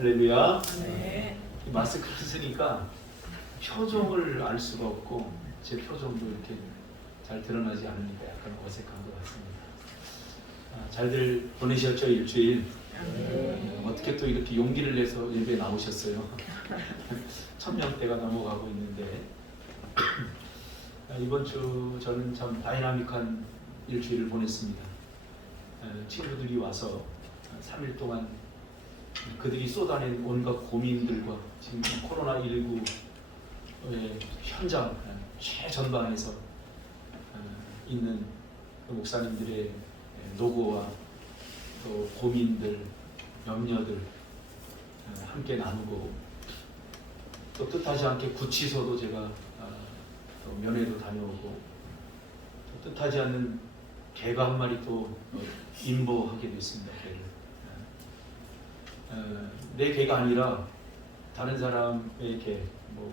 할렐루야. 네. 마스크를 쓰니까 표정을 알 수가 없고 제 표정도 이렇게 잘 드러나지 않으니까 약간 어색한 것 같습니다. 잘들 보내셨죠, 일주일? 어떻게 또 이렇게 용기를 내서 예배에 나오셨어요? 1000명대가 넘어가고 있는데 이번 주 저는 참 다이나믹한 일주일을 보냈습니다. 친구들이 와서 3일 동안 그들이 쏟아낸 온갖 고민들과 지금 코로나19의 현장 최전방에서 있는 그 목사님들의 노고와 또 고민들, 염려들 함께 나누고 또 뜻하지 않게 구치소도 제가 또 면회도 다녀오고 또 뜻하지 않는 개가 한 마리 또 임보하게 됐습니다. 개를. 내 개가 아니라 다른 사람의 개,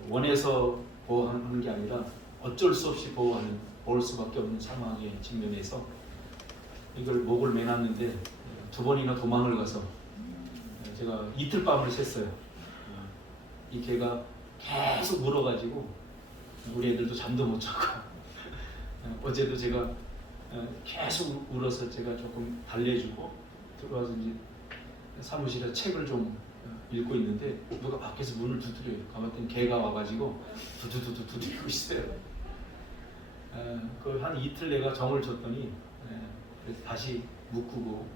원해서 보호하는 게 아니라 어쩔 수 없이 보호할 수밖에 없는 상황에 직면해서 이걸 목을 매놨는데 2번이나 도망을 가서 제가 이틀 밤을 샜어요. 이 개가 계속 울어가지고 우리 애들도 잠도 못 자고 어제도 제가 계속 울어서 제가 조금 달래주고 들어와서 이제 사무실에 책을 좀 읽고 있는데 누가 밖에서 문을 두드려요. 가봤더니 개가 와가지고 두두두두 두드리고 있어요. 그 한 이틀 내가 정을 줬더니 그래서 다시 묶고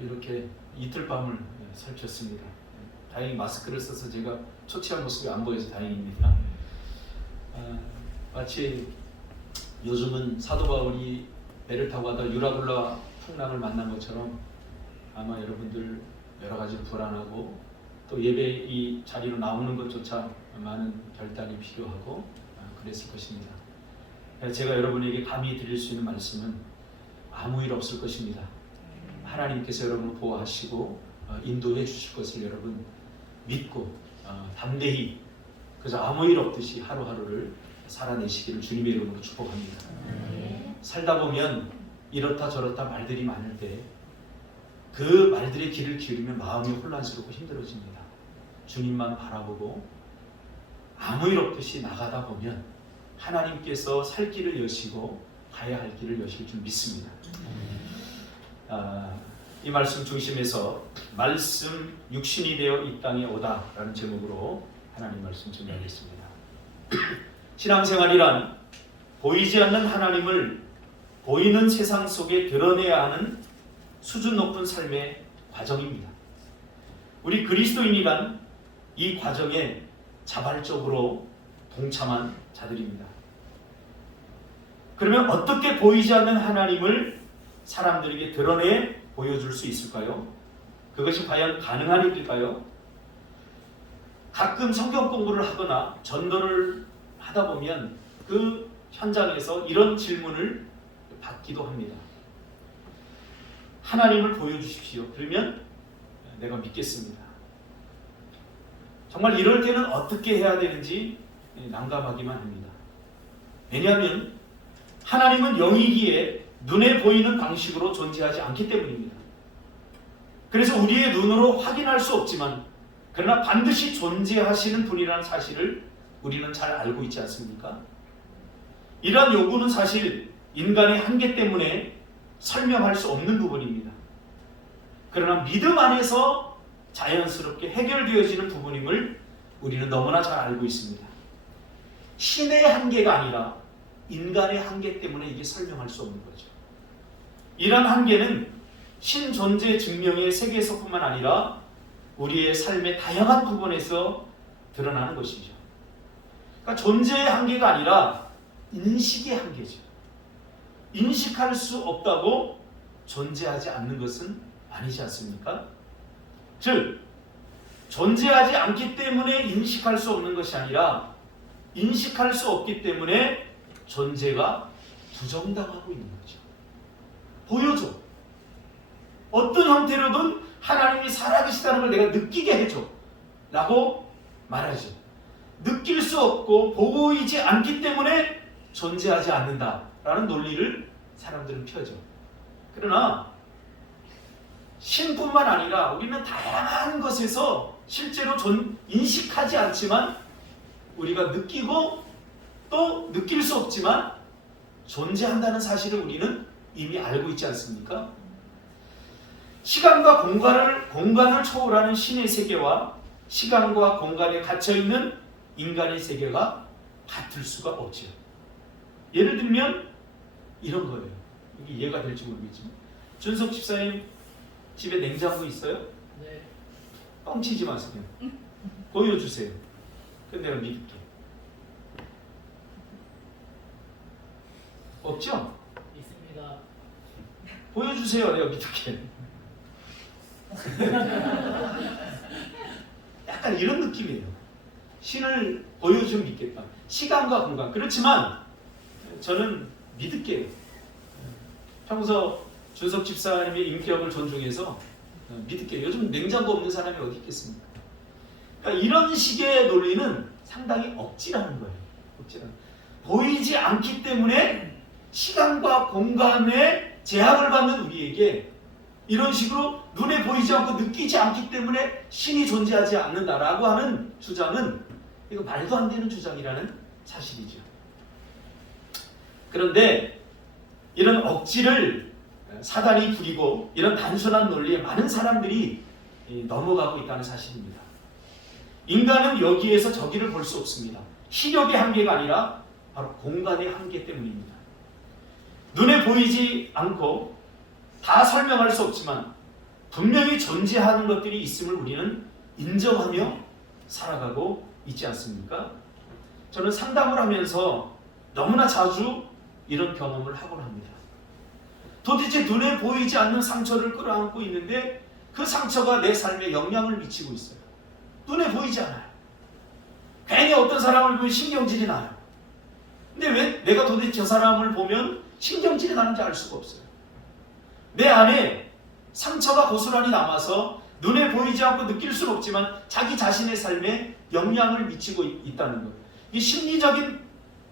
이렇게 이틀 밤을 설쳤습니다. 다행히 마스크를 써서 제가 초췌한 모습이 안 보여서 다행입니다. 마치 요즘은 사도 바울이 배를 타고 가다 유라굴라 풍랑을 만난 것처럼 아마 여러분들 여러 가지 불안하고 또 예배 이 자리로 나오는 것조차 많은 결단이 필요하고 그랬을 것입니다. 제가 여러분에게 감히 드릴 수 있는 말씀은 아무 일 없을 것입니다. 하나님께서 여러분을 보호하시고 인도해 주실 것을 여러분 믿고 담대히 그저 아무 일 없듯이 하루하루를 살아내시기를 주님의 이름으로 축복합니다. 살다 보면 이렇다 저렇다 말들이 많을 때 그 말들의 귀를 기울이면 마음이 혼란스럽고 힘들어집니다. 주님만 바라보고 아무 일 없듯이 나가다 보면 하나님께서 살 길을 여시고 가야 할 길을 여실 줄 믿습니다. 이 말씀 중심에서 말씀 육신이 되어 이 땅에 오다 라는 제목으로 하나님 말씀 준비하겠습니다. 신앙생활이란 보이지 않는 하나님을 보이는 세상 속에 드러내야 하는 수준 높은 삶의 과정입니다. 우리 그리스도인이란 이 과정에 자발적으로 동참한 자들입니다. 그러면 어떻게 보이지 않는 하나님을 사람들에게 드러내 보여줄 수 있을까요? 그것이 과연 가능한 일일까요? 가끔 성경 공부를 하거나 전도를 하다 보면 그 현장에서 이런 질문을 받기도 합니다. 하나님을 보여주십시오. 그러면 내가 믿겠습니다. 정말 이럴 때는 어떻게 해야 되는지 난감하기만 합니다. 왜냐하면 하나님은 영이기에 눈에 보이는 방식으로 존재하지 않기 때문입니다. 그래서 우리의 눈으로 확인할 수 없지만 그러나 반드시 존재하시는 분이라는 사실을 우리는 잘 알고 있지 않습니까? 이러한 요구는 사실 인간의 한계 때문에 설명할 수 없는 부분입니다. 그러나 믿음 안에서 자연스럽게 해결되어지는 부분임을 우리는 너무나 잘 알고 있습니다. 신의 한계가 아니라 인간의 한계 때문에 이게 설명할 수 없는 거죠. 이러한 한계는 신 존재 증명의 세계에서뿐만 아니라 우리의 삶의 다양한 부분에서 드러나는 것이죠. 그러니까 존재의 한계가 아니라 인식의 한계죠. 인식할 수 없다고 존재하지 않는 것은 아니지 않습니까? 즉, 존재하지 않기 때문에 인식할 수 없는 것이 아니라 인식할 수 없기 때문에 존재가 부정당하고 있는 거죠. 보여줘. 어떤 형태로든 하나님이 살아계시다는 걸 내가 느끼게 해줘 라고 말하죠. 느낄 수 없고 보이지 않기 때문에 존재하지 않는다라는 논리를 사람들은 펴죠. 그러나 신뿐만 아니라 우리는 다양한 것에서 실제로 인식하지 않지만 우리가 느끼고 또 느낄 수 없지만 존재한다는 사실을 우리는 이미 알고 있지 않습니까? 시간과 공간을 초월하는 신의 세계와 시간과 공간에 갇혀있는 인간의 세계가 같을 수가 없죠. 예를 들면 이런 거예요. 이게 이해가 될지 모르겠지만 준석 집사님 집에 냉장고 있어요? 네. 뻥치지 마세요. 보여주세요. 그럼 내가 믿을게. 없죠? 있습니다. 보여주세요. 내가 믿을게. 약간 이런 느낌이에요. 신을 보여주면 믿겠다. 시간과 공간. 그렇지만 저는 믿을게요. 평소 준석 집사님의 인격을 존중해서 믿을게요. 요즘 냉장고 없는 사람이 어디 있겠습니까? 그러니까 이런 식의 논리는 상당히 억지라는 거예요. 억지라는. 보이지 않기 때문에 시간과 공간의 제약을 받는 우리에게 이런 식으로 눈에 보이지 않고 느끼지 않기 때문에 신이 존재하지 않는다라고 하는 주장은 이거 말도 안 되는 주장이라는 사실이죠. 그런데 이런 억지를 사단이 부리고 이런 단순한 논리에 많은 사람들이 넘어가고 있다는 사실입니다. 인간은 여기에서 저기를 볼 수 없습니다. 시력의 한계가 아니라 바로 공간의 한계 때문입니다. 눈에 보이지 않고 다 설명할 수 없지만 분명히 존재하는 것들이 있음을 우리는 인정하며 살아가고 있지 않습니까? 저는 상담을 하면서 너무나 자주 이런 경험을 하곤 합니다. 도대체 눈에 보이지 않는 상처를 끌어안고 있는데 그 상처가 내 삶에 영향을 미치고 있어요. 눈에 보이지 않아요. 괜히 어떤 사람을 보면 신경질이 나요. 근데 왜 내가 도대체 저 사람을 보면 신경질이 나는지 알 수가 없어요. 내 안에 상처가 고스란히 남아서 눈에 보이지 않고 느낄 수는 없지만 자기 자신의 삶에 영향을 미치고 있다는 것. 이 심리적인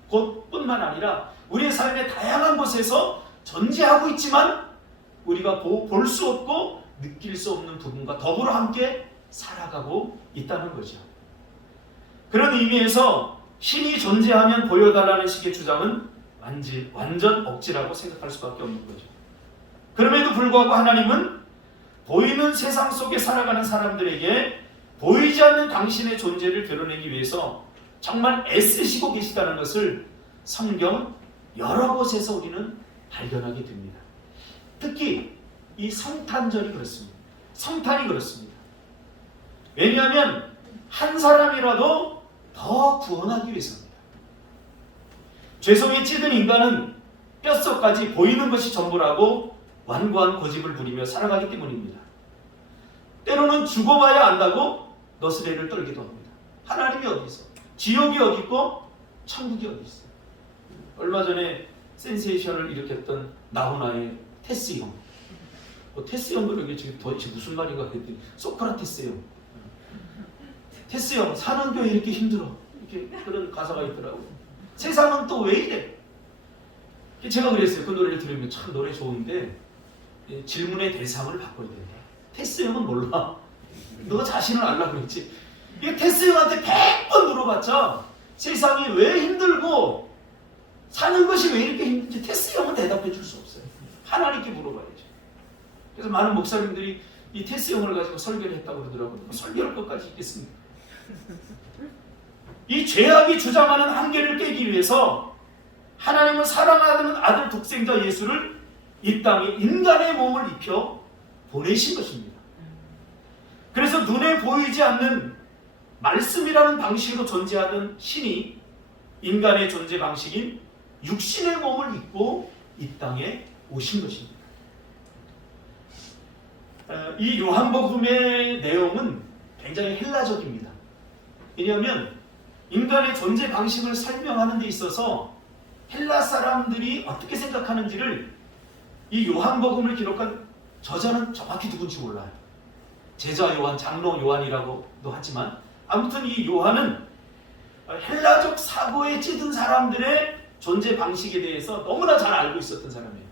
곳뿐만 아니라 우리의 삶의 다양한 곳에서 존재하고 있지만 우리가 볼 수 없고 느낄 수 없는 부분과 더불어 함께 살아가고 있다는 거죠. 그런 의미에서 신이 존재하면 보여달라는 식의 주장은 완전 억지라고 생각할 수밖에 없는 거죠. 그럼에도 불구하고 하나님은 보이는 세상 속에 살아가는 사람들에게 보이지 않는 당신의 존재를 드러내기 위해서 정말 애쓰시고 계시다는 것을 성경 여러 곳에서 우리는 발견하게 됩니다. 특히 이 성탄절이 그렇습니다. 성탄이 그렇습니다. 왜냐하면 한 사람이라도 더 구원하기 위해서입니다. 죄송에 찌든 인간은 뼛속까지 보이는 것이 전부라고 완고한 고집을 부리며 살아가기 때문입니다. 때로는 죽어봐야 안다고 너스레를 떨기도 합니다. 하나님이 어디 있어? 지옥이 어디 있고 천국이 어디 있어? 얼마 전에 센세이션을 일으켰던 나훈아의 테스 형. 테스 형도 이게 지금 도대체 무슨 말인가 했더니 소크라테스 형. 테스 형 사는 게 이렇게 힘들어. 이렇게 그런 가사가 있더라고요. 세상은 또 왜 이래? 제가 그랬어요. 그 노래를 들으면 참 노래 좋은데 질문의 대상을 바꿔야 된다. 테스 형은 몰라. 너 자신을 알라고 그랬지. 이게 테스 형한테 100번 물어봤자 세상이 왜 힘들고 사는 것이 왜 이렇게 힘든지 테스 형은 대답해 줄 수 없어요. 하나님께 물어봐야죠. 그래서 많은 목사님들이 이 테스 형을 가지고 설교를 했다고 그러더라고요. 설교할 것까지 있겠습니까? 이 죄악이 주장하는 한계를 깨기 위해서 하나님은 사랑하는 아들 독생자 예수를 이 땅에 인간의 몸을 입혀 보내신 것입니다. 그래서 눈에 보이지 않는 말씀이라는 방식으로 존재하던 신이 인간의 존재 방식인 육신의 몸을 입고 이 땅에 오신 것입니다. 이 요한복음의 내용은 굉장히 헬라적입니다. 왜냐하면 인간의 존재 방식을 설명하는 데 있어서 헬라 사람들이 어떻게 생각하는지를 이 요한복음을 기록한 저자는 정확히 누군지 몰라요. 제자 요한, 장로 요한이라고도 하지만 아무튼 이 요한은 헬라적 사고에 찌든 사람들의 존재 방식에 대해서 너무나 잘 알고 있었던 사람이에요.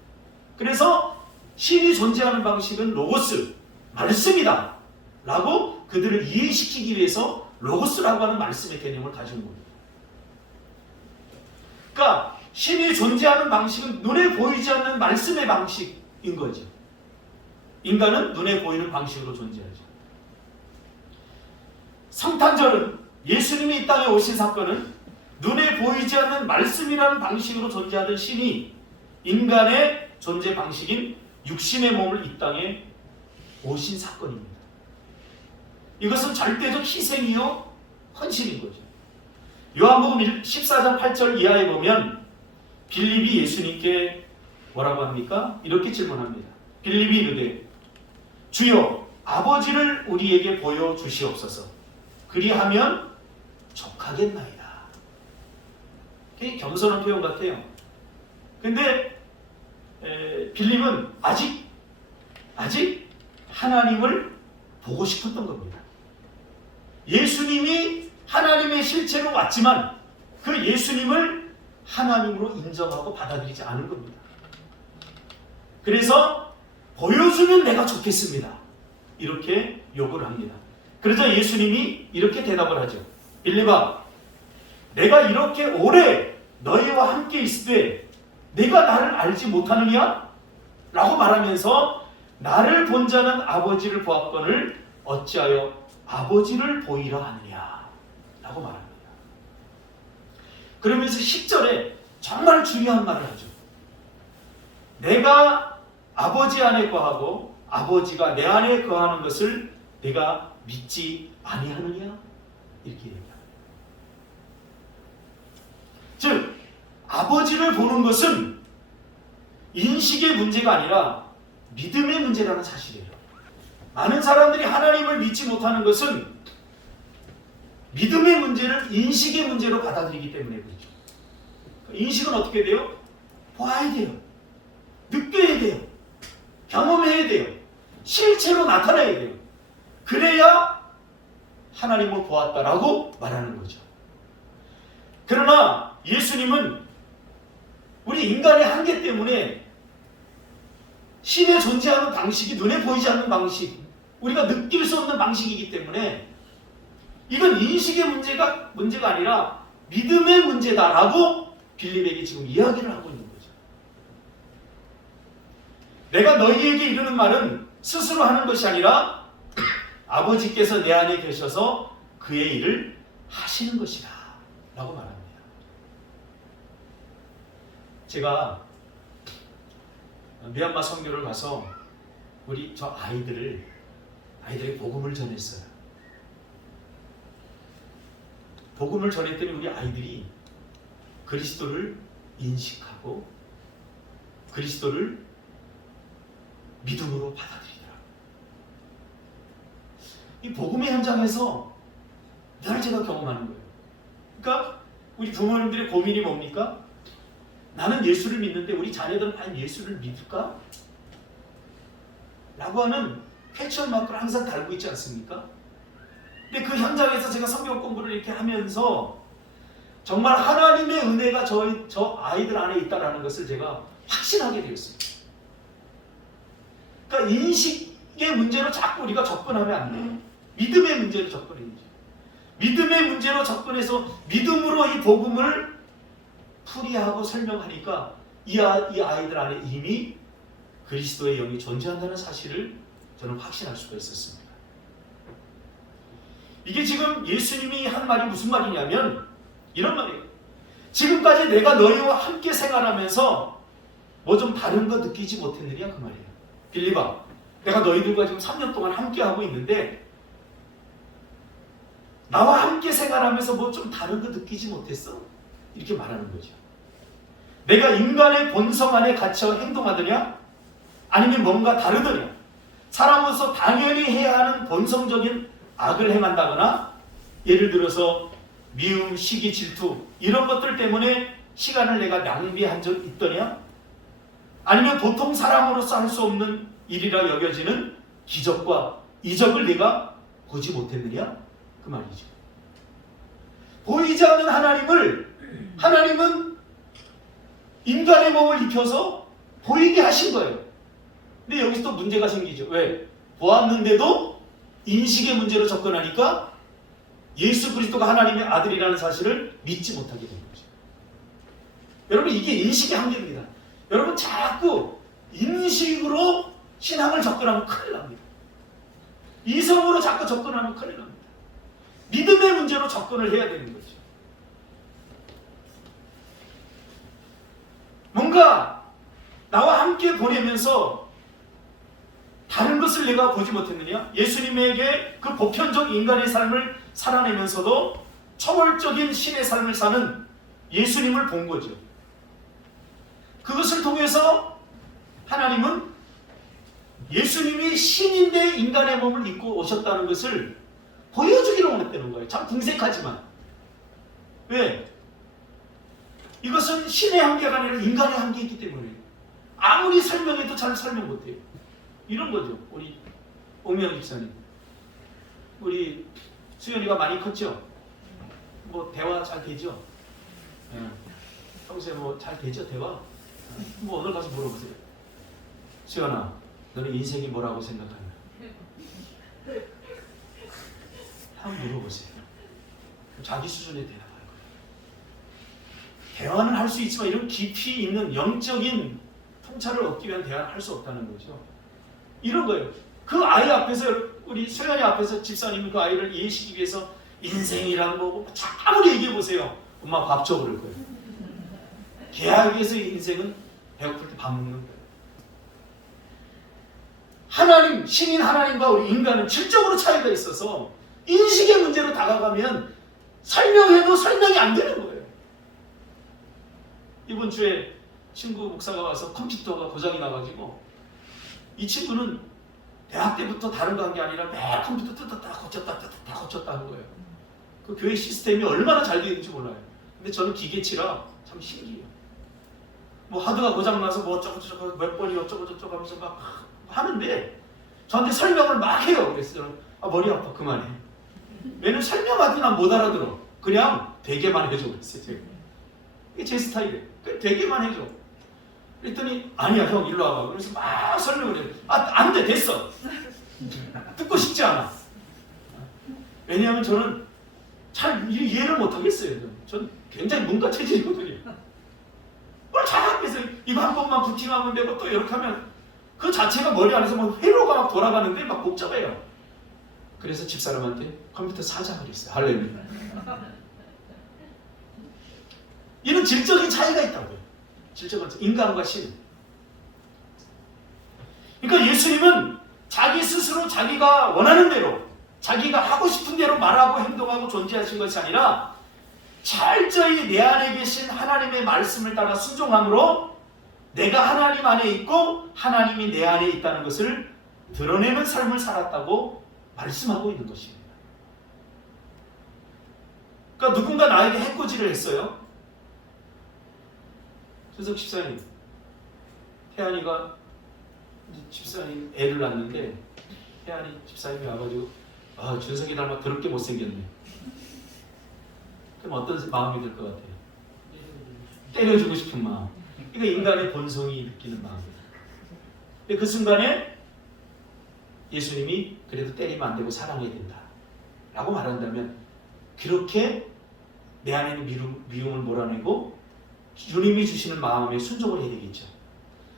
그래서 신이 존재하는 방식은 로고스, 말씀이다 라고 그들을 이해시키기 위해서 로고스라고 하는 말씀의 개념을 가지고 겁니다. 그러니까 신이 존재하는 방식은 눈에 보이지 않는 말씀의 방식인 거죠. 인간은 눈에 보이는 방식으로 존재하죠. 성탄절은, 예수님이 이 땅에 오신 사건은 눈에 보이지 않는 말씀이라는 방식으로 존재하던 신이 인간의 존재 방식인 육신의 몸을 이 땅에 오신 사건입니다. 이것은 절대적 희생이요 헌신인 거죠. 요한복음 14장 8절 이하에 보면 빌립이 예수님께 뭐라고 합니까? 이렇게 질문합니다. 빌립이 이르되 주여 아버지를 우리에게 보여주시옵소서. 그리하면 족하겠나이다. 되게 겸손한 표현 같아요. 근데 빌립은 아직 하나님을 보고 싶었던 겁니다. 예수님이 하나님의 실체로 왔지만 그 예수님을 하나님으로 인정하고 받아들이지 않은 겁니다. 그래서 보여주면 내가 좋겠습니다. 이렇게 요구를 합니다. 그러자 예수님이 이렇게 대답을 하죠. 빌립아, 내가 이렇게 오래 너희와 함께 있을 때 내가 나를 알지 못하느냐? 라고 말하면서 나를 본 자는 아버지를 보았거늘 어찌하여 아버지를 보이라 하느냐? 라고 말합니다. 그러면서 10절에 정말 중요한 말을 하죠. 내가 아버지 안에 거하고 아버지가 내 안에 거하는 것을 내가 믿지 아니하느냐? 이렇게 얘기합니다. 즉 아버지를 보는 것은 인식의 문제가 아니라 믿음의 문제라는 사실이에요. 많은 사람들이 하나님을 믿지 못하는 것은 믿음의 문제를 인식의 문제로 받아들이기 때문에 그렇죠. 인식은 어떻게 돼요? 봐야 돼요. 느껴야 돼요. 경험해야 돼요. 실체로 나타나야 돼요. 그래야 하나님을 보았다라고 말하는 거죠. 그러나 예수님은 우리 인간의 한계 때문에 신의 존재하는 방식이 눈에 보이지 않는 방식, 우리가 느낄 수 없는 방식이기 때문에 이건 인식의 문제가 아니라 믿음의 문제다라고 빌립에게 지금 이야기를 하고 있는 거죠. 내가 너희에게 이르는 말은 스스로 하는 것이 아니라 아버지께서 내 안에 계셔서 그의 일을 하시는 것이다 라고 말합니다. 제가 미얀마 선교를 가서 우리 저 아이들의 복음을 전했어요. 복음을 전했더니 우리 아이들이 그리스도를 인식하고 그리스도를 믿음으로 받아들이더라고요. 이 복음의 현장에서 늘 제가 경험하는 거예요. 그러니까 우리 부모님들의 고민이 뭡니까? 나는 예수를 믿는데 우리 자녀들은 과연 예수를 믿을까? 라고 하는 퀘스천 마크를 항상 달고 있지 않습니까? 근데 그 현장에서 제가 성경 공부를 이렇게 하면서 정말 하나님의 은혜가 저 아이들 안에 있다는 것을 제가 확신하게 되었습니다. 그러니까 인식의 문제로 자꾸 우리가 접근하면 안 돼요. 믿음의 문제로 접근해야죠. 믿음의 문제로 접근해서 믿음으로 이 복음을 풀이하고 설명하니까 이 아이들 안에 이미 그리스도의 영이 존재한다는 사실을 저는 확신할 수가 있었습니다. 이게 지금 예수님이 한 말이 무슨 말이냐면 이런 말이에요. 지금까지 내가 너희와 함께 생활하면서 뭐 좀 다른 거 느끼지 못했느냐 그 말이에요. 빌립아, 내가 너희들과 지금 3년 동안 함께 하고 있는데 나와 함께 생활하면서 뭐 좀 다른 거 느끼지 못했어? 이렇게 말하는 거죠. 내가 인간의 본성 안에 갇혀 행동하더냐? 아니면 뭔가 다르더냐? 사람으로서 당연히 해야 하는 본성적인 악을 행한다거나 예를 들어서 미움, 시기, 질투 이런 것들 때문에 시간을 내가 낭비한 적 있더냐? 아니면 보통 사람으로서 할 수 없는 일이라 여겨지는 기적과 이적을 내가 보지 못했느냐? 그 말이죠. 보이지 않는 하나님은 인간의 몸을 입혀서 보이게 하신 거예요. 근데 여기서 또 문제가 생기죠. 왜? 보았는데도 인식의 문제로 접근하니까 예수 그리스도가 하나님의 아들이라는 사실을 믿지 못하게 된 거죠. 여러분, 이게 인식의 한계입니다. 여러분, 자꾸 인식으로 신앙을 접근하면 큰일 납니다. 이성으로 자꾸 접근하면 큰일 납니다. 믿음의 문제로 접근을 해야 되는 거죠. 뭔가 나와 함께 보내면서 다른 것을 내가 보지 못했느냐? 예수님에게 그 보편적 인간의 삶을 살아내면서도 초월적인 신의 삶을 사는 예수님을 본 거죠. 그것을 통해서 하나님은 예수님이 신인데 인간의 몸을 입고 오셨다는 것을 보여주기를 원했다는 거예요. 참 궁색하지만. 왜? 이것은 신의 한계가 아니라 인간의 한계이기 때문에 아무리 설명해도 잘 설명 못해요. 이런 거죠. 우리 옥명 집사님, 우리 수연이가 많이 컸죠? 뭐 대화 잘 되죠? 예. 평소에 뭐 잘 되죠? 대화? 뭐 오늘 가서 물어보세요. 수연아, 너는 인생이 뭐라고 생각하냐? 한번 물어보세요. 자기 수준의 대답할 거예요. 대화는 할 수 있지만 이런 깊이 있는 영적인 통찰을 얻기 위한 대화를 할 수 없다는 거죠. 이런 거예요. 그 아이 앞에서, 우리 소연이 앞에서 집사님이 그 아이를 이해시키기 위해서 인생이란 뭐고 아무리 얘기해 보세요. 엄마 밥 줘 그럴 거예요. 걔하기 위해서 인생은 배고플 때 밥 먹는 거예요. 하나님, 신인 하나님과 우리 인간은 질적으로 차이가 있어서 인식의 문제로 다가가면 설명해도 설명이 안 되는 거예요. 이번 주에 친구 목사가 와서 컴퓨터가 고장이 나가지고, 이 친구는 대학 때부터 다른 거 한 게 아니라 매일 컴퓨터 뜯었다 고쳤다 하는 거예요. 그 교회 시스템이 얼마나 잘 되어 있는지 몰라요. 근데 저는 기계치라 참 신기해요. 뭐 하드가 고장나서 뭐 어쩌고저쩌고 몇 번이 어쩌고저쩌고 하면서 막 하는데 저한테 설명을 막 해요. 그래서 저는 머리 아파, 그만해. 얘는 설명하도 난 못 알아들어. 그냥 되게만 해줘 그랬어요. 제가. 이게 제 스타일이에요. 되게만 해줘. 그랬더니 아니야 형 일로 와봐. 그래서 막 설명을 해요. 안 돼, 됐어. 듣고 싶지 않아. 왜냐하면 저는 잘 이해를 못 하겠어요. 전 굉장히 문과 체질이거든요. 뭘 잘하겠어요. 이거 한 번만 부팅하면 되고 또 이렇게 하면 그 자체가 머리 안에서 막 회로가 막 돌아가는데 막 복잡해요. 그래서 집사람한테 컴퓨터 사자 그랬어요. 할렐루야. 이런 질적인 차이가 있다고요. 질적인 인간과 신. 그러니까 예수님은 자기 스스로 자기가 원하는 대로, 자기가 하고 싶은 대로 말하고 행동하고 존재하신 것이 아니라 철저히 내 안에 계신 하나님의 말씀을 따라 순종함으로 내가 하나님 안에 있고 하나님이 내 안에 있다는 것을 드러내는 삶을 살았다고 말씀하고 있는 것입니다. 그러니까 누군가 나에게 해코지를 했어요. 준석 집사님, 태안이가 집사님 애를 낳는데 태안이 집사님이 와가지고 준석이 닮아 더럽게 못생겼네. 그럼 어떤 마음이 들 것 같아요? 때려주고 싶은 마음. 이거 인간의 본성이 느끼는 마음이에요. 근데 그 순간에 예수님이 그래도 때리면 안 되고 사랑해야 된다 라고 말한다면 그렇게 내 안에 있는 미움을 몰아내고 주님이 주시는 마음에 순종을 해야 되겠죠.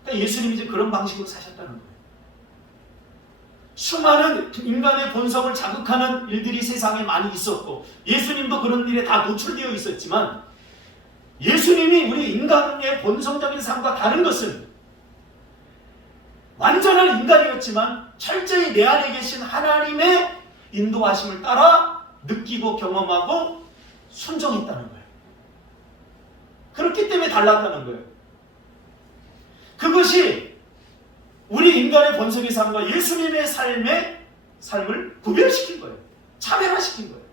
그러니까 예수님이 이제 그런 방식으로 사셨다는 거예요. 수많은 인간의 본성을 자극하는 일들이 세상에 많이 있었고 예수님도 그런 일에 다 노출되어 있었지만 예수님이 우리 인간의 본성적인 삶과 다른 것은 완전한 인간이었지만 철저히 내 안에 계신 하나님의 인도하심을 따라 느끼고 경험하고 순종했다는 거예요. 그렇기 때문에 달랐다는 거예요. 그것이 우리 인간의 본성의 삶과 예수님의 삶을 구별시킨 거예요. 차별화시킨 거예요.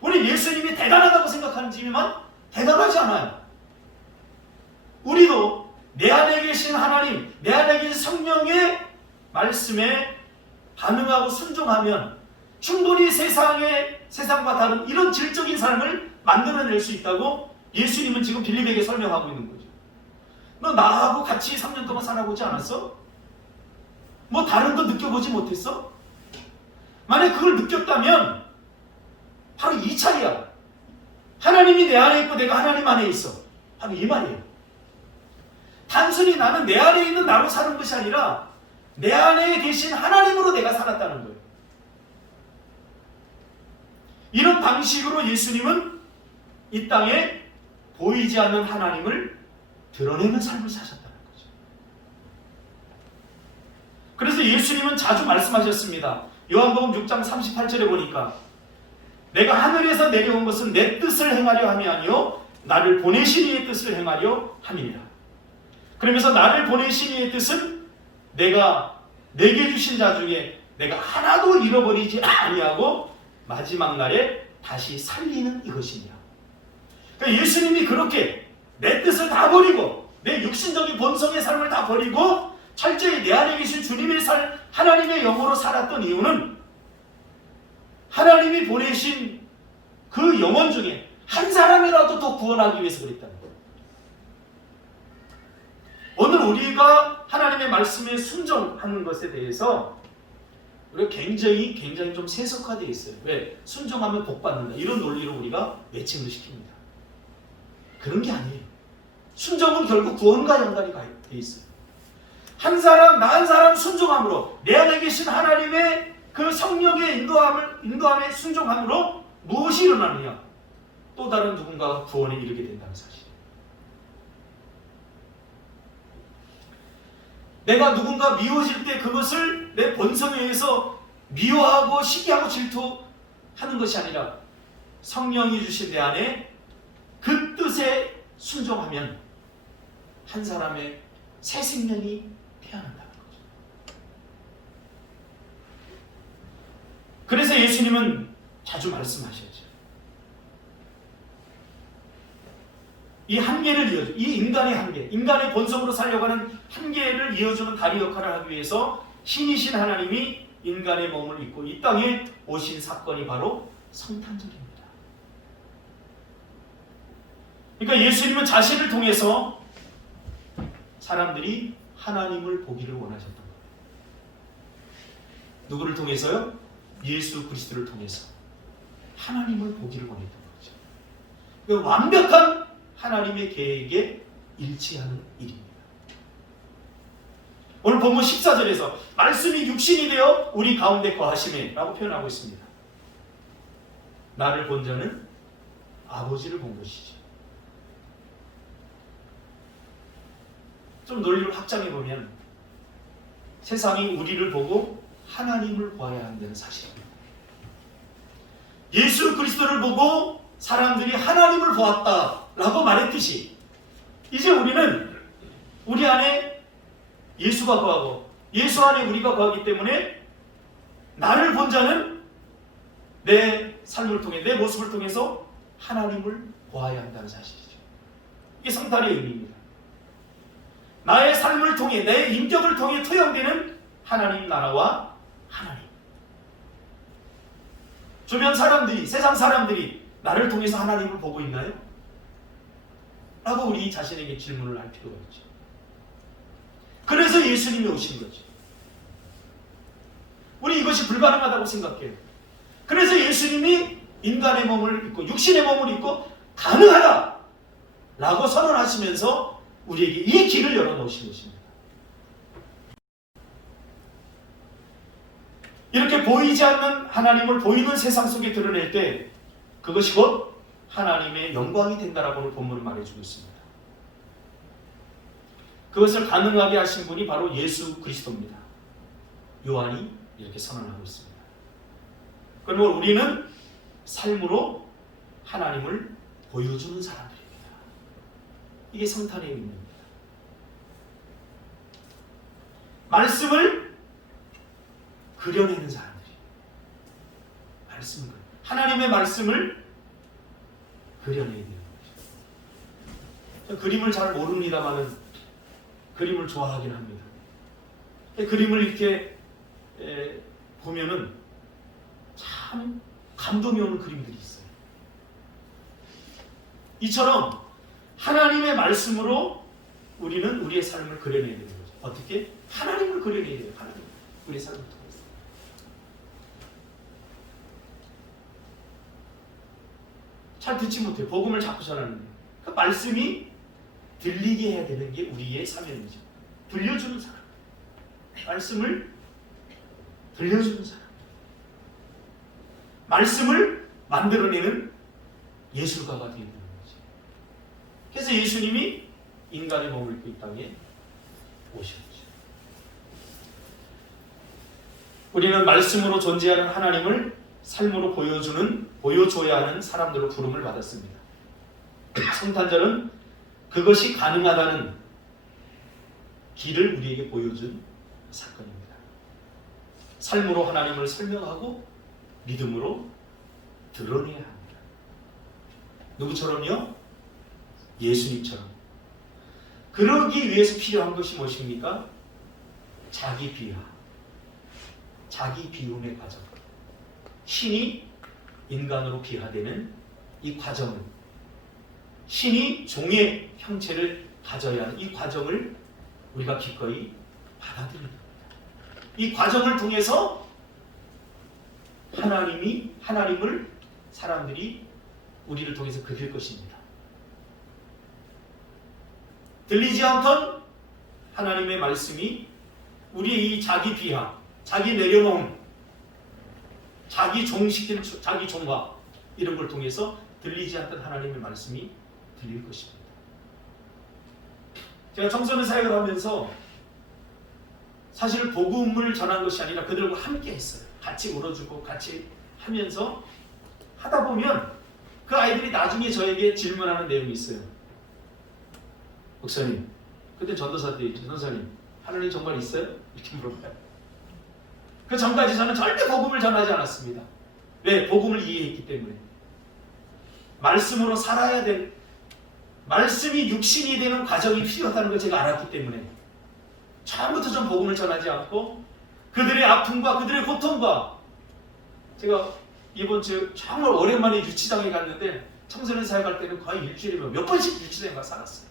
우리 예수님이 대단하다고 생각하는지만 대단하지 않아요. 우리도 내 안에 계신 하나님, 내 안에 계신 성령의 말씀에 반응하고 순종하면 충분히 세상과 다른 이런 질적인 삶을 만들어낼 수 있다고 예수님은 지금 빌립에게 설명하고 있는 거죠. 너 나하고 같이 3년 동안 살아보지 않았어? 뭐 다른 거 느껴보지 못했어? 만약 그걸 느꼈다면 바로 이 차이야. 하나님이 내 안에 있고 내가 하나님 안에 있어. 바로 이 말이에요. 단순히 나는 내 안에 있는 나로 사는 것이 아니라 내 안에 계신 하나님으로 내가 살았다는 거예요. 이런 방식으로 예수님은 이 땅에 보이지 않는 하나님을 드러내는 삶을 사셨다는 거죠. 그래서 예수님은 자주 말씀하셨습니다. 요한복음 6장 38절에 보니까 내가 하늘에서 내려온 것은 내 뜻을 행하려 함이 아니요 나를 보내신 이의 뜻을 행하려 함이니라. 그러면서 나를 보내신 이의 뜻은 내가 내게 주신 자 중에 내가 하나도 잃어버리지 아니하고 마지막 날에 다시 살리는 이것이냐. 그러니까 예수님이 그렇게 내 뜻을 다 버리고 내 육신적인 본성의 삶을 다 버리고 철저히 내 안에 계신 주님의 하나님의 영으로 살았던 이유는 하나님이 보내신 그 영혼 중에 한 사람이라도 더 구원하기 위해서 그랬다는 거예요. 오늘 우리가 하나님의 말씀에 순종하는 것에 대해서 우리가 굉장히 좀 세속화되어 있어요. 왜? 순종하면 복 받는다. 이런 논리로 우리가 매칭을 시킵니다. 그런 게 아니에요. 순종은 결국 구원과 연관이 되어 있어요. 나 한 사람 순종함으로 내 안에 계신 하나님의 그 성령의 인도함에 순종함으로 무엇이 일어나느냐? 또 다른 누군가가 구원에 이르게 된다는 사실. 내가 누군가 미워질 때 그것을 내 본성에 의해서 미워하고 시기하고 질투하는 것이 아니라 성령이 주신 내 안에 그 뜻에 순종하면 한 사람의 새 생명이 태어난다는 거죠. 그래서 예수님은 자주 말씀하셨죠. 이 한계를 이어줘, 이 인간의 한계, 인간의 본성으로 살려가는 한계를 이어주는 다리 역할을 하기 위해서 신이신 하나님이 인간의 몸을 입고 이 땅에 오신 사건이 바로 성탄절입니다. 그러니까 예수님은 자신을 통해서 사람들이 하나님을 보기를 원하셨던 거예요. 누구를 통해서요? 예수 그리스도를 통해서 하나님을 보기를 원했던 거죠. 그 완벽한 하나님의 계획에 일치하는 일입니다. 오늘 본문 14절에서 말씀이 육신이 되어 우리 가운데 거하시매 라고 표현하고 있습니다. 나를 본 자는 아버지를 본 것이죠. 좀 논리를 확장해 보면 세상이 우리를 보고 하나님을 보아야 한다는 사실입니다. 예수 그리스도를 보고 사람들이 하나님을 보았다라고 말했듯이 이제 우리는 우리 안에 예수가 거하고 예수 안에 우리가 거하기 때문에 나를 본 자는 내 삶을 통해 내 모습을 통해서 하나님을 보아야 한다는 사실이죠. 이게 성탄의 의미입니다. 나의 삶을 통해 내 인격을 통해 투영되는 하나님 나라와 하나님. 주변 사람들이 세상 사람들이 나를 통해서 하나님을 보고 있나요? 라고 우리 자신에게 질문을 할 필요가 있죠. 그래서 예수님이 오신 거죠. 우리 이것이 불가능하다고 생각해요. 그래서 예수님이 인간의 몸을 입고 육신의 몸을 입고 가능하다 라고 선언하시면서 우리에게 이 길을 열어놓으신 것입니다. 이렇게 보이지 않는 하나님을 보이는 세상 속에 드러낼 때 그것이 곧 하나님의 영광이 된다라고 오늘 본문은 말해주고 있습니다. 그것을 가능하게 하신 분이 바로 예수 그리스도입니다. 요한이 이렇게 선언하고 있습니다. 그러면 우리는 삶으로 하나님을 보여주는 사람들입니다. 이게 성탄의 의미입니다. 말씀을 그려내는 사람들이 하나님의 말씀을 그려내야 되는 거죠. 그림을 잘 모릅니다만은 그림을 좋아하긴 합니다. 그림을 이렇게 보면은 참 감동이 오는 그림들이 있어요. 이처럼 하나님의 말씀으로 우리는 우리의 삶을 그려내야 되는 거죠. 어떻게? 하나님을 그려내야 돼요. 하나님. 우리의 삶을 통해서. 잘 듣지 못해. 복음을 자꾸 전하는 거예요. 그 말씀이 들리게 해야 되는 게 우리의 사명이죠. 들려주는 사람. 말씀을 들려주는 사람. 말씀을 만들어내는 예술가가 되는 거죠. 그래서 예수님이 인간의 몸을 입고 이 땅에 오셨죠. 우리는 말씀으로 존재하는 하나님을 삶으로 보여줘야 하는 사람들로 부름을 받았습니다. 성탄절은 그것이 가능하다는 길을 우리에게 보여준 사건입니다. 삶으로 하나님을 설명하고 믿음으로 드러내야 합니다. 누구처럼요? 예수님처럼. 그러기 위해서 필요한 것이 무엇입니까? 자기 비하. 자기 비움의 과정. 신이 인간으로 비하되는 이 과정을, 신이 종의 형체를 가져야 하는 이 과정을 우리가 기꺼이 받아들입니다. 이 과정을 통해서 하나님을 사람들이 우리를 통해서 그릴 것입니다. 들리지 않던 하나님의 말씀이 우리의 이 자기 비하, 자기 내려놓음, 자기 종시킨 자기 종과 이런 걸 통해서 들리지 않던 하나님의 말씀이 들릴 것입니다. 제가 청소년 사역을 하면서 사실 복음을 전한 것이 아니라 그들과 함께 했어요. 같이 울어주고 같이 하면서 하다 보면 그 아이들이 나중에 저에게 질문하는 내용이 있어요. 목사님, 그때 전도사 때 전도사님, 하나님 정말 있어요? 이렇게 물어봐요. 그 전까지 저는 절대 복음을 전하지 않았습니다. 왜? 복음을 이해했기 때문에. 말씀으로 살아야 될, 말씀이 육신이 되는 과정이 필요하다는 걸 제가 알았기 때문에 처음부터 전 복음을 전하지 않고 그들의 아픔과 그들의 고통과, 제가 이번 주 정말 오랜만에 유치장에 갔는데 청소년 사역할 때는 거의 일주일에 몇 번씩 유치장에 가서 살았어요.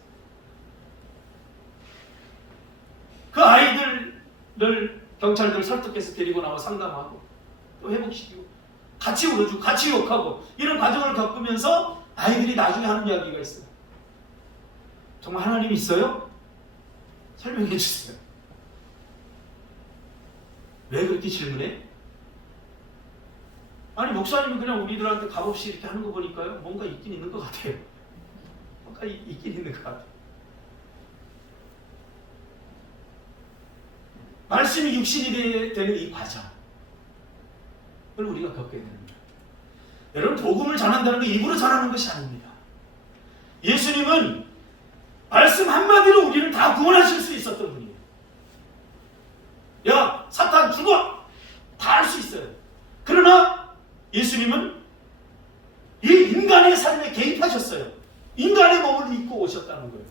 그 아이들을 경찰들 설득해서 데리고 나와 상담하고 또 회복시키고 같이 울어주고 같이 욕하고 이런 과정을 겪으면서 아이들이 나중에 하는 이야기가 있어요. 정말 하나님 있어요? 설명해 주세요. 왜 그렇게 질문해? 아니 목사님이 그냥 우리들한테 값없이 이렇게 하는 거 보니까요 뭔가 있긴 있는 것 같아요. 뭔가 있긴 있는 것 같아요. 말씀이 육신이 되는 이 과정을 우리가 겪게 됩니다. 여러분, 복음을 전한다는 게 입으로 전하는 것이 아닙니다. 예수님은 말씀 한마디로 우리를 다 구원하실 수 있었던 분이에요. 야, 사탄 죽어! 다 할 수 있어요. 그러나 예수님은 이 인간의 삶에 개입하셨어요. 인간의 몸을 입고 오셨다는 거예요.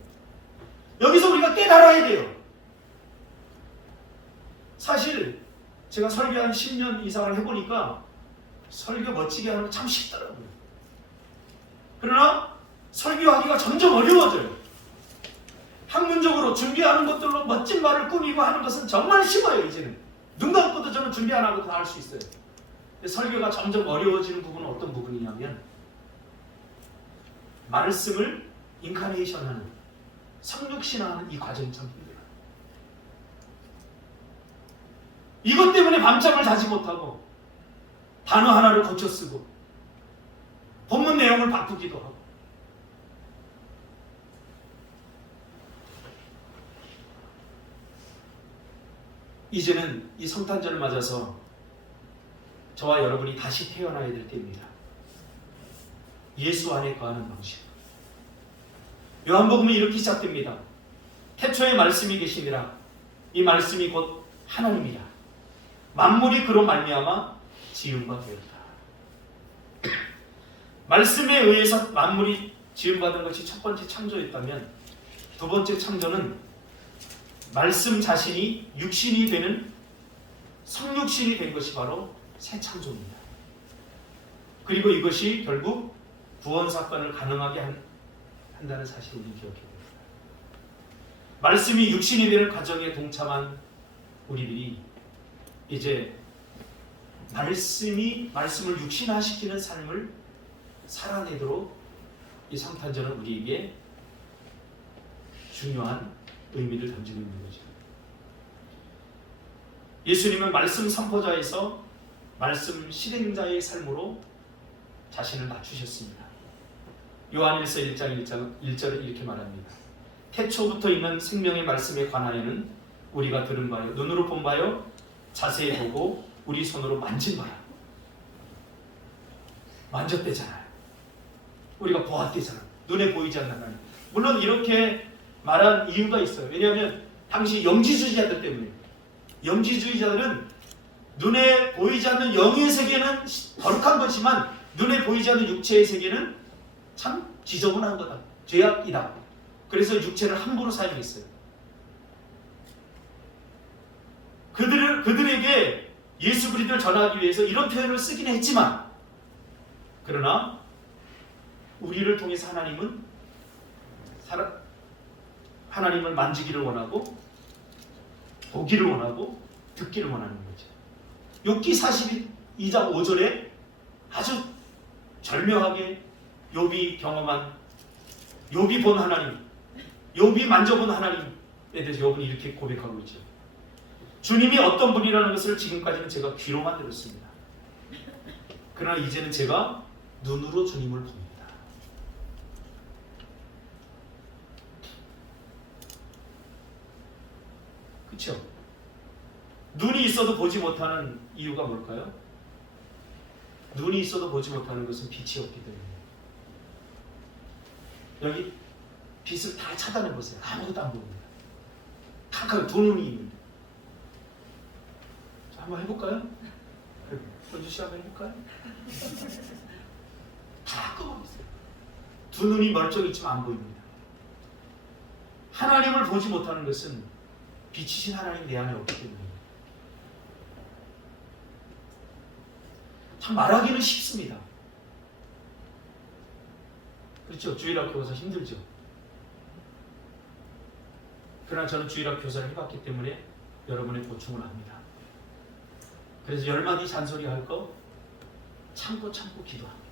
여기서 우리가 깨달아야 돼요. 사실 제가 설교 한 10년 이상을 해보니까 설교 멋지게 하는 거 참 쉽더라고요. 그러나 설교하기가 점점 어려워져요. 학문적으로 준비하는 것들로 멋진 말을 꾸미고 하는 것은 정말 쉬워요. 이제는 눈 감고도 저는 준비 안 하고 다 할 수 있어요. 근데 설교가 점점 어려워지는 부분은 어떤 부분이냐면 말씀을 인카네이션하는, 성육신화하는 이 과정이 참 힘들어요. 이것 때문에 밤잠을 자지 못하고 단어 하나를 고쳐 쓰고 본문 내용을 바꾸기도 하고. 이제는 이 성탄절을 맞아서 저와 여러분이 다시 태어나야 될 때입니다. 예수 안에 거하는 방식. 요한복음은 이렇게 시작됩니다. 태초에 말씀이 계시니라. 이 말씀이 곧 하나님이라. 만물이 그로 말미암아 지은 바 되었다. 말씀에 의해서 만물이 지음받은 것이 첫 번째 창조였다면 두 번째 창조는 말씀 자신이 육신이 되는 성육신이 된 것이 바로 새 창조입니다. 그리고 이것이 결국 구원 사건을 가능하게 한다는 사실을 우리는 기억해야 됩니다. 말씀이 육신이 되는 과정에 동참한 우리들이 이제 말씀을 육신화시키는 삶을 살아내도록 이 성탄절은 우리에게 중요한 의미를 던지고 있는 거죠. 예수님은 말씀 선포자에서 말씀 실행자의 삶으로 자신을 낮추셨습니다. 요한일서 1장 1절에 이렇게 말합니다. 태초부터 있는 생명의 말씀에 관하여는 우리가 들은 바요, 눈으로 본 바요, 자세히 보고 우리 손으로 만진 바요. 만졌대잖아요. 우리가 보았대잖아요. 눈에 보이지 않는 하나님. 물론 이렇게 말한 이유가 있어요. 왜냐하면 당시 영지주의자들 때문에. 영지주의자들은 눈에 보이지 않는 영의 세계는 거룩한 것이지만 눈에 보이지 않는 육체의 세계는 참 지저분한 거다. 죄악이다. 그래서 육체를 함부로 사용했어요. 그들에게 예수 그리스도를 전하기 위해서 이런 표현을 쓰긴 했지만, 그러나 우리를 통해서 하나님을 만지기를 원하고 보기를 원하고 듣기를 원하는 거죠. 욥기 42장 5절에 아주 절묘하게 욥이 경험한, 욥이 본 하나님, 욥이 만져본 하나님에 대해서 욥은 이렇게 고백하고 있죠. 주님이 어떤 분이라는 것을 지금까지는 제가 귀로만 들었습니다. 그러나 이제는 제가 눈으로 주님을 봅니다. 그렇죠? 눈이 있어도 보지 못하는 이유가 뭘까요? 눈이 있어도 보지 못하는 것은 빛이 없기 때문에. 여기 빛을 다 차단해 보세요. 아무것도 안 보입니다. 탁하게 두 눈이 있는데. 자, 한번 해볼까요? 현주 씨 한번 해볼까요? 다 끄고있어요. 두 눈이 멀쩡히 있지만 안 보입니다. 하나님을 보지 못하는 것은 빛이신 하나님 내 안에 없기 때문입니다. 참 말하기는 쉽습니다. 그렇죠? 주일학 교사 힘들죠. 그러나 저는 주일학 교사를 해봤기 때문에 여러분의 보충을 합니다. 그래서 10마디 잔소리 할 거 참고 기도합니다.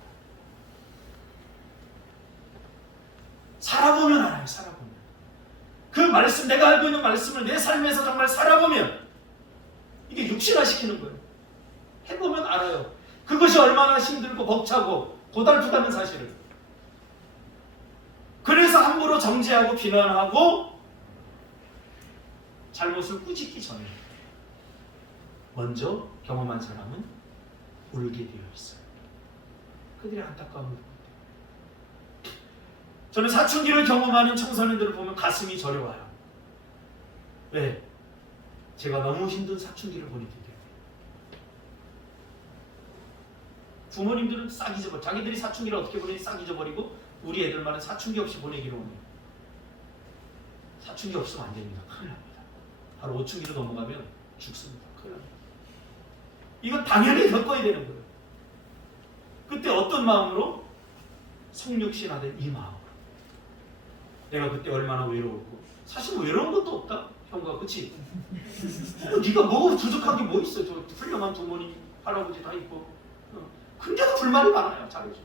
살아보면 알아요. 살아보면. 그 말씀, 내가 알고 있는 말씀을 내 삶에서 정말 살아보면 이게 육신화시키는 거예요. 해보면 알아요. 그것이 얼마나 힘들고 벅차고 고달프다는 사실을. 그래서 함부로 정죄하고 비난하고 잘못을 꾸짖기 전에 먼저 경험한 사람은 울게 되어 있어요. 그들의 안타까움을. 저는 사춘기를 경험하는 청소년들을 보면 가슴이 저려와요. 왜? 제가 너무 힘든 사춘기를 보내기 때문에. 부모님들은 싹 잊어버려. 자기들이 사춘기를 어떻게 보내는지 싹 잊어버리고 우리 애들만은 사춘기 없이 보내기로 원해요. 사춘기 없으면 안 됩니다. 큰일 납니다. 바로 5춘기로 넘어가면 죽습니다. 큰일 납니다. 이건 당연히 겪어야 되는 거예요. 그때 어떤 마음으로? 성육신화된 이 마음으로. 내가 그때 얼마나 외로웠고. 사실 외로운 것도 없다. 형과 그치? 네가 뭐 부족한 게 뭐 있어. 저 훌륭한 부모님, 할아버지 다 있고. 근데도 불만이 많아요. 잘해줘.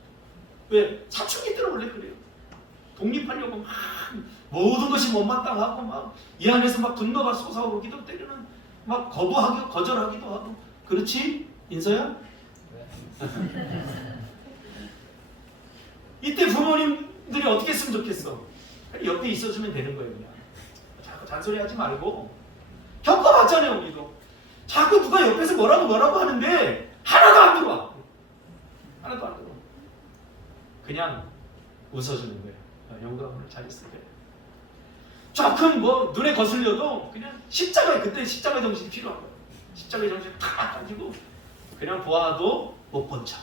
왜? 사춘기 때는 원래 그래요. 독립하려고 막 모든 것이 못마땅하고 막 이 안에서 막 분노가 솟아오르기도 때로는 막 거절하기도 하고. 그렇지? 인서야? 이때 부모님들이 어떻게 했으면 좋겠어? 옆에 있어주면 되는 거예요. 그냥. 자꾸 잔소리하지 말고. 겪어봤잖아요. 우리도. 자꾸 누가 옆에서 뭐라고 하는데 하나도 안 들어와. 하나도 안 들어와. 그냥 웃어주는 거예요. 영구가 오늘 잘했을 때. 조금 뭐 눈에 거슬려도 그냥 그때 십자가 정신이 필요한 거예요. 십자가 정신 탁 가지고 그냥 보아도 못 본 척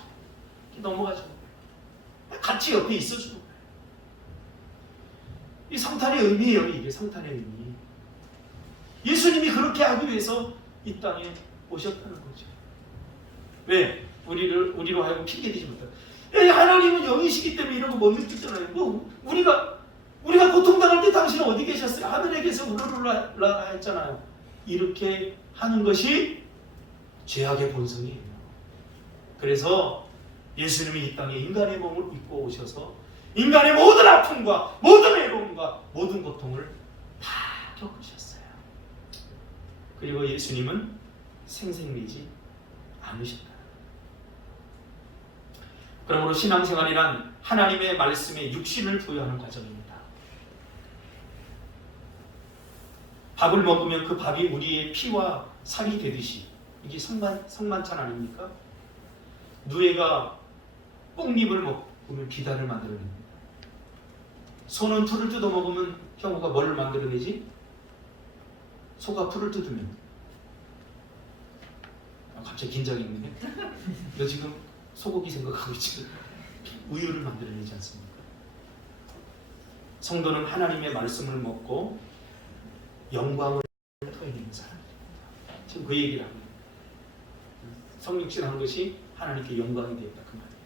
넘어가주는 거예요. 같이 옆에 있어주는 거예요. 이 성탄의 의미예요. 이게 성탄의 의미. 예수님이 그렇게 하기 위해서 이 땅에 오셨다는 거죠. 왜? 우리로 하여금 핑계대지 못하고. 하나님은 영이시기 때문에 이런 거 못 느끼잖아요. 뭐 우리가 고통당할 때 당신은 어디 계셨어요? 하늘에 계서 우르르라 했잖아요. 이렇게 하는 것이 죄악의 본성이에요. 그래서 예수님이 이 땅에 인간의 몸을 입고 오셔서 인간의 모든 아픔과 모든 외로움과 모든 고통을 다 겪으셨어요. 그리고 예수님은 생색내지 않으셨다. 그러므로 신앙생활이란 하나님의 말씀에 육신을 부여하는 과정입니다. 밥을 먹으면 그 밥이 우리의 피와 살이 되듯이, 이게 성만찬 아닙니까? 누에가 뽕잎을 먹으면 비단을 만들어냅니다. 소는 풀을 뜯어 먹으면 형우가 뭘 만들어내지? 소가 풀을 뜯으면. 갑자기 긴장이 있네. 너 지금 소고기 생각하고 있지? 우유를 만들어내지 않습니까? 성도는 하나님의 말씀을 먹고 영광을 토해내는 사람입니다. 지금 그 얘기를 합니다. 성육신하는 것이 하나님께 영광이 되었다, 그 말이에요.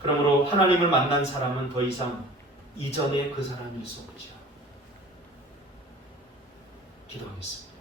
그러므로 하나님을 만난 사람은 더 이상 이전의 그 사람일 수 없죠. 기도하겠습니다.